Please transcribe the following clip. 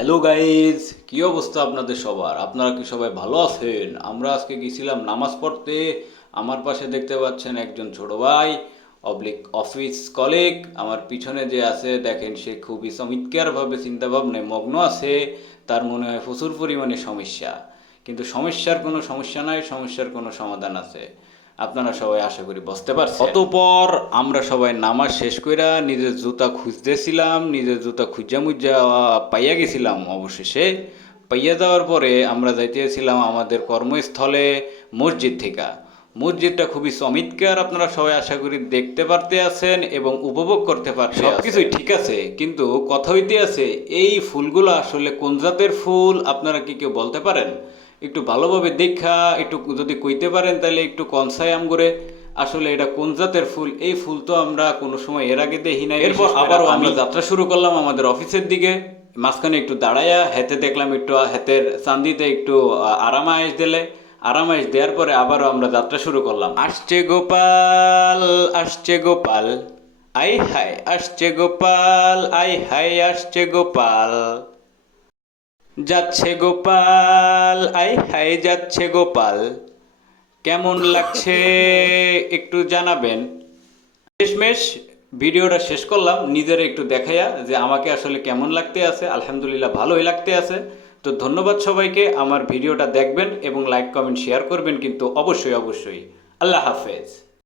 Hello guys, কি অবস্থা আপনাদের সবার? আপনারা কি সবাই ভালো আছেন? আমরা আজকে গেছিলাম নামাজ পড়তে। আমার পাশে দেখতে পাচ্ছেন একজন ছোট ভাই অফিস কলিগ। আমার পিছনে যে আছে দেখেন, সে খুবই চমৎকারভাবে চিন্তা ভাবনায় মগ্ন আছে। তার মনে হয় প্রচুর পরিমাণে সমস্যা, কিন্তু সমস্যার কোনো সমস্যা নাই, সমস্যার কোনো সমাধান আছে। আপনারা সবাই আশা করি বুঝতে পারছেন। অতঃপর আমরা সবাই নামাজ শেষ কইরা নিজের জুতা খুঁজতেছিলাম, নিজের জুতা খুঁজা মুজা পাইয়া গেছিলাম। অবশেষে পাইয়া যাওয়ার পরে আমরা যাইতেছিলাম আমাদের কর্মস্থলে মসজিদ থেকে। মসজিদটা খুবই চমৎকার, আপনারা সবাই আশা করি দেখতে পারতে আছেন এবং উপভোগ করতে পারছেন। সব কিছুই ঠিক আছে, কিন্তু কথা হইতে আছে এই ফুলগুলো আসলে কোন জাতের ফুল আপনারা কি কেউ বলতে পারেন? একটু ভালোভাবে দেখা একটু যদি কইতে পারেন তাহলে একটু কনসাই আম করে আসলে এটা কোন জাতের ফুল। এই ফুল তো আমরা কোনো সময় এর আগে দেখি না। এরপর আবারও আমরা যাত্রা শুরু করলাম আমাদের অফিসের দিকে। মাঝখানে একটু দাঁড়াইয়া হেতে দেখলাম একটু হাতের চান্দিতে একটু আরামায়েশ দিলে। আরামায়েশ দেওয়ার পরে আবারও আমরা যাত্রা শুরু করলাম। আসছে গোপাল, আসছে গোপাল, আই হায় আসছে গোপাল, আই হায় আসছে গোপাল, যাচ্ছে গোপাল, আই হায় যাচ্ছে গোপাল। কেমন লাগছে একটু জানাবেন। শেষমেশ ভিডিওটা শেষ করলাম নিজের একটু দেখাইয়া যে আমাকে আসলে কেমন লাগতে আছে। আলহামদুলিল্লাহ ভালোই লাগতে আছে। তো ধন্যবাদ সবাইকে, আমার ভিডিওটা দেখবেন এবং লাইক কমেন্ট শেয়ার করবেন কিন্তু অবশ্যই অবশ্যই। আল্লাহ হাফেজ।